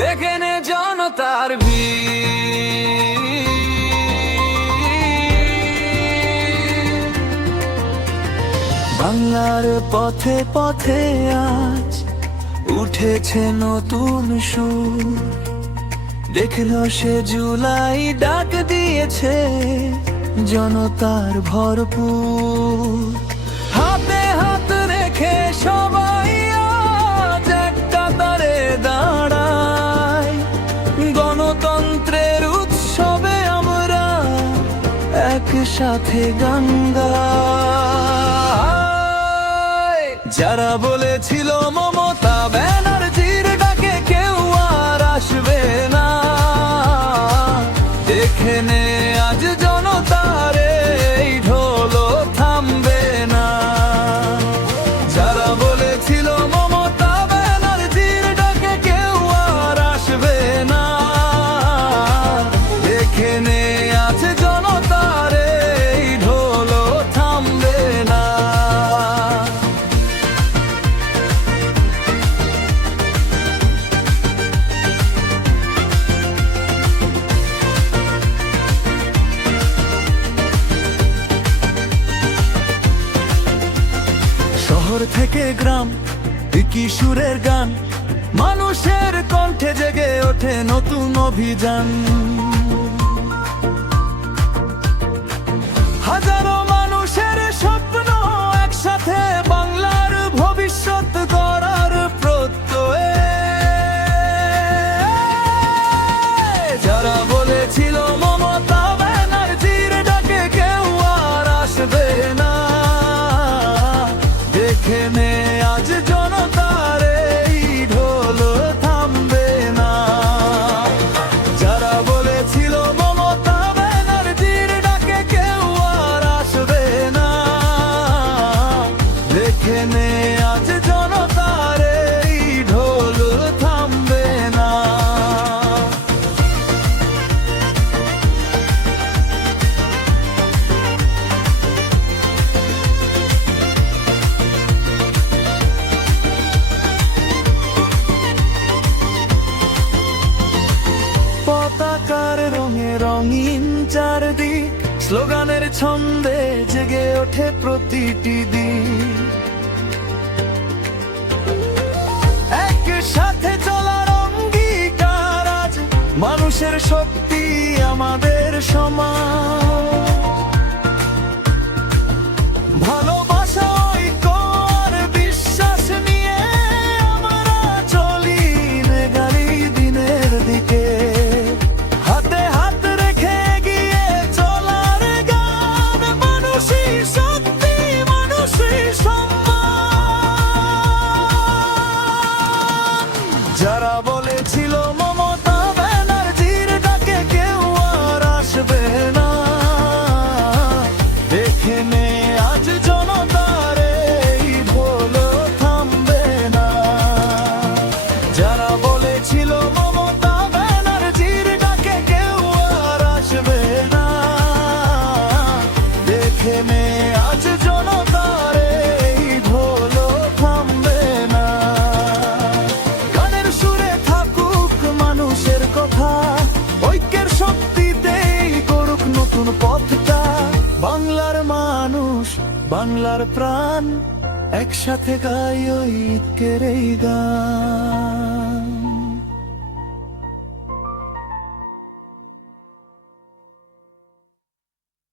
দেখে নে জনতার ভিড়। বাংলার পথে পথে আজ উঠেছে নতুন সুর। দেখলো সে জুলাই ডাক দিয়েছে জনতার ভরপুর। হাতে হাত রেখে সবাই আজ এক কাতারে দাঁড়ায়। গণতন্ত্রের উৎসবে আমরা একসাথে গান গাই। যারা বলেছিল মমতা ব্যানার্জির ডাকে কেউ আর আসবে না, দেখে নে আজ জনতার এই ঢোলও থামবে না। যারা বলেছিল মমতা ব্যানার্জির ডাকে কেউ আর আসবে না, দেখে নে আজ জনতার এই ঢোলও থামবে না। শহর থেকে গ্রাম, কিশোরের গান, মানুষের কণ্ঠে জেগে ওঠে নতুন অভিযান। হাজারো মানুষের স্বপ্ন একসাথে বাংলার ভবিষ্যৎ গড়ার প্রত্যয়ে। যারা বলেছিল মমতা ব্যানার্জির ডাকে কেউ আর আসবে না, দেখে নে আজ জনতার এই ঢোল থামবে না। যারা বলেছিল মমতা ব্যানার্জির ডাকে কেউ আর আসবে না, দেখে নে আজ জনতার এই ঢোল থামবে না। পতাকার রঙে রঙিন চারদিক, স্লোগানের ছন্দে জেগে ওঠে প্রতিটি দিন। একসাথে চলার অঙ্গীকার আজ, মানুষের শক্তি আমাদের সমান। ভালোবাসা ঐক্য আর বিশ্বাস নিয়ে আমরা চলি নেগালি দিনের দিকে। হাতে হাত রেখে এগিয়ে চলার গান, মানুষই শক্তি, মানুষই সম্মান। যারা বলেছিল মমতা ব্যানার্জির ডাকে কেউ আর আসবে না, দেখে নে আজ জনতার এই ঢোল থামবে না। যারা বলেছিল মমতা ব্যানার্জির ডাকে কেউ আর আসবে না, দেখে নে আজ জনতার এই ঢোল থামবে না। গানের সুরে থাকুক মানুষের কথা, ঐক্যের শক্তিতেই গড়ুক নতুন পথটা। বাংলার মানুষ, বাংলার প্রাণ, একসাথে গাই ঐক্যের এই গান।